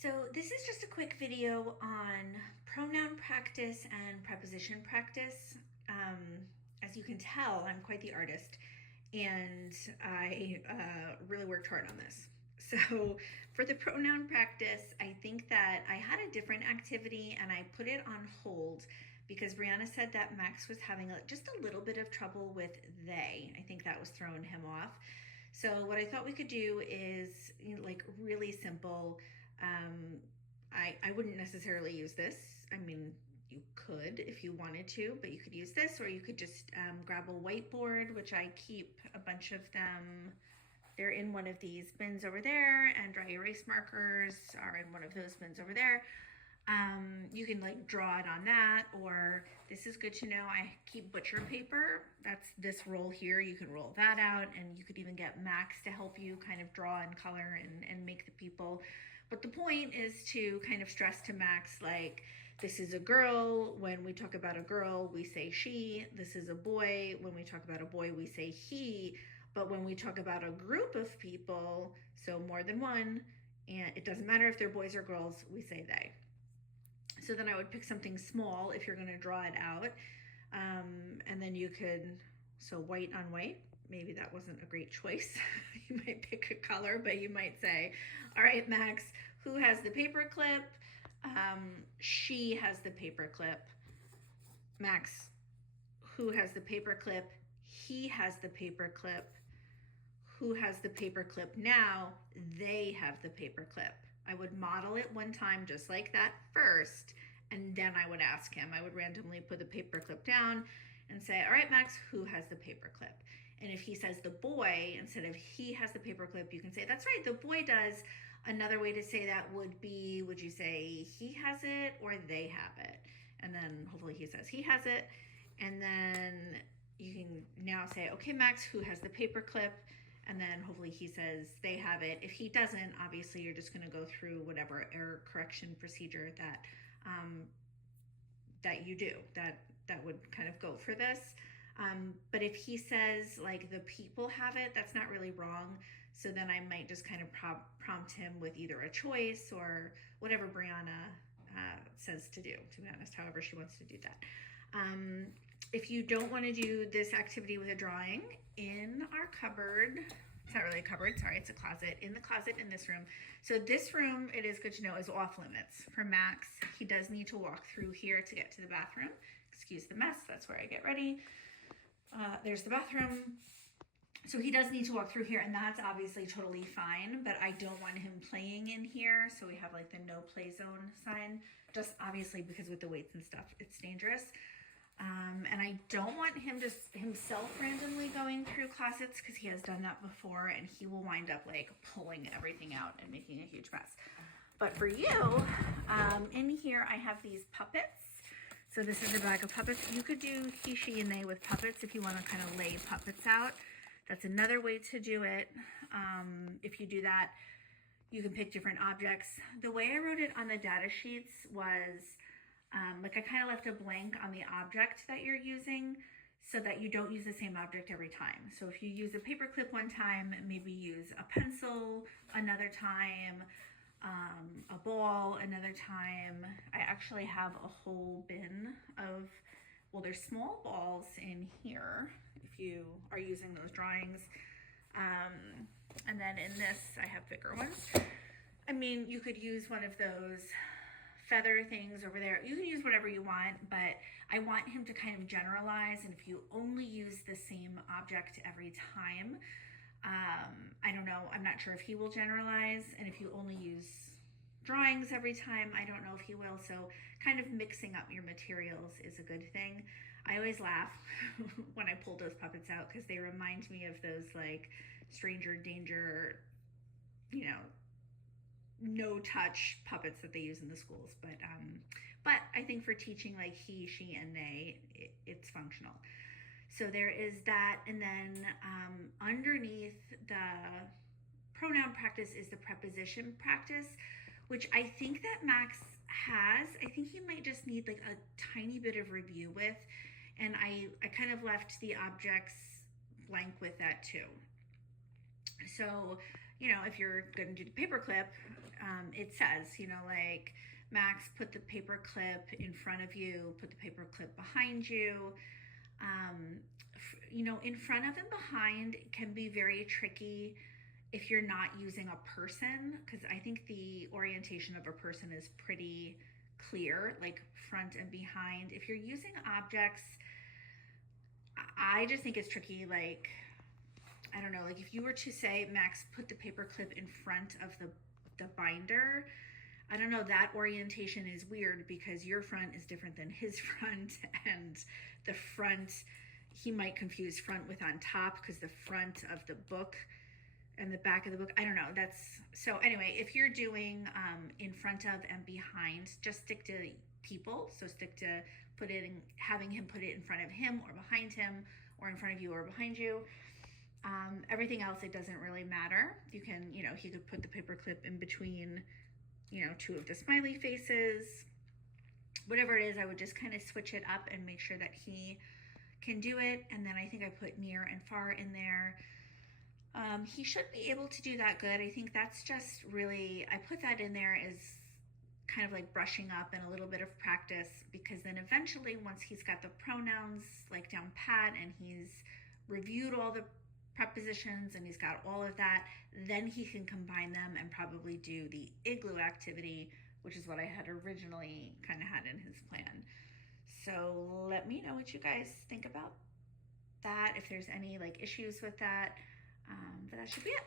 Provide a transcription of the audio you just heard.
So this is just a quick video on pronoun practice and preposition practice. As you can tell, I'm quite the artist, and I really worked hard on this. So for the pronoun practice, I think that I had a different activity and I put it on hold because Brianna said that Max was having just a little bit of trouble with they. I think that was throwing him off. So what I thought we could do is, like, really simple. Um, I wouldn't necessarily use this. I mean, you could if you wanted to, but you could use this, or you could just grab a whiteboard, which I keep a bunch of them. They're in one of these bins over there, and dry erase markers are in one of those bins over there. You can like draw it on that, or this is good to know. I keep butcher paper. That's this roll here. You can roll that out, and you could even get Max to help you kind of draw and color and make the people. But the point is to kind of stress to Max, like, this is a girl. When we talk about a girl, we say she. This is a boy. When we talk about a boy, we say he. But when we talk about a group of people, so more than one, and it doesn't matter if they're boys or girls, we say they. So then I would pick something small if you're going to draw it out. And then you could, so white on white, maybe that wasn't a great choice. You might pick a color, but you might say, all right, Max, who has the paper clip? She has the paper clip. Max, who has the paper clip? He has the paper clip. Who has the paper clip now? They have the paper clip. I would model it one time just like that first, and then I would ask him. I would randomly put the paper clip down and say, all right, Max, who has the paper clip? And if he says the boy, instead of he has the paper clip, you can say, that's right, the boy does. Another way to say that would be, would you say he has it or they have it? And then hopefully he says he has it. And then you can now say, okay, Max, who has the paper clip? And then hopefully he says they have it. If he doesn't, obviously you're just going to go through whatever error correction procedure that that you do that would kind of go for this. But if he says like the people have it, that's not really wrong. So then I might just kind of prompt him with either a choice or whatever Brianna says to do, to be honest, however she wants to do that. If you don't want to do this activity with a drawing, in our cupboard, it's not really a cupboard, sorry, it's a closet, in the closet in this room. So this room, it is good to know, is off limits for Max. He does need to walk through here to get to the bathroom. Excuse the mess, that's where I get ready. There's the bathroom. So he does need to walk through here, and that's obviously totally fine, but I don't want him playing in here. So we have like the no play zone sign, just obviously because with the weights and stuff, it's dangerous. And I don't want him just himself randomly going through closets because he has done that before and he will wind up like pulling everything out and making a huge mess. But for you, in here I have these puppets. So this is a bag of puppets. You could do he, she, and they with puppets if you want to kind of lay puppets out. That's another way to do it. If you do that, you can pick different objects. The way I wrote it on the data sheets was like I kind of left a blank on the object that you're using so that you don't use the same object every time. So if you use a paper clip one time, maybe use a pencil another time, a ball another time. I actually have a whole bin of, well, there's small balls in here if you are using those drawings. And then in this, I have bigger ones. I mean, you could use one of those feather things over there. You can use whatever you want, but I want him to kind of generalize. And if you only use the same object every time, I don't know, I'm not sure if he will generalize. And if you only use drawings every time, I don't know if he will. So kind of mixing up your materials is a good thing. I always laugh when I pull those puppets out because they remind me of those like stranger danger, you know, no touch puppets that they use in the schools. But I think for teaching like he, she, and they, it's functional. So there is that. And then underneath the pronoun practice is the preposition practice, which I think that Max has. I think he might just need like a tiny bit of review with. And I kind of left the objects blank with that too. So if you're going to do the paperclip, it says, like, Max, put the paperclip in front of you, put the paperclip behind you. In front of and behind can be very tricky if you're not using a person, because I think the orientation of a person is pretty clear, like front and behind. If you're using objects, I just think it's tricky. Like, I don't know, like if you were to say, Max, put the paperclip in front of the binder, I don't know, that orientation is weird because your front is different than his front, and the front, he might confuse front with on top because the front of the book and the back of the book, I don't know. So anyway, if you're doing in front of and behind, just stick to people. So stick to having him put it in front of him or behind him, or in front of you or behind you. Everything else, it doesn't really matter. You can, he could put the paperclip in between, two of the smiley faces. Whatever it is, I would just kind of switch it up and make sure that he can do it. And then I think I put near and far in there. He should be able to do that good. I think that's just really, I put that in there as kind of like brushing up and a little bit of practice, because then eventually, once he's got the pronouns like down pat and he's reviewed all the prepositions and he's got all of that, then he can combine them and probably do the igloo activity, which is what I had originally kind of had in his plan. So let me know what you guys think about that, if there's any like issues with that. But that should be it.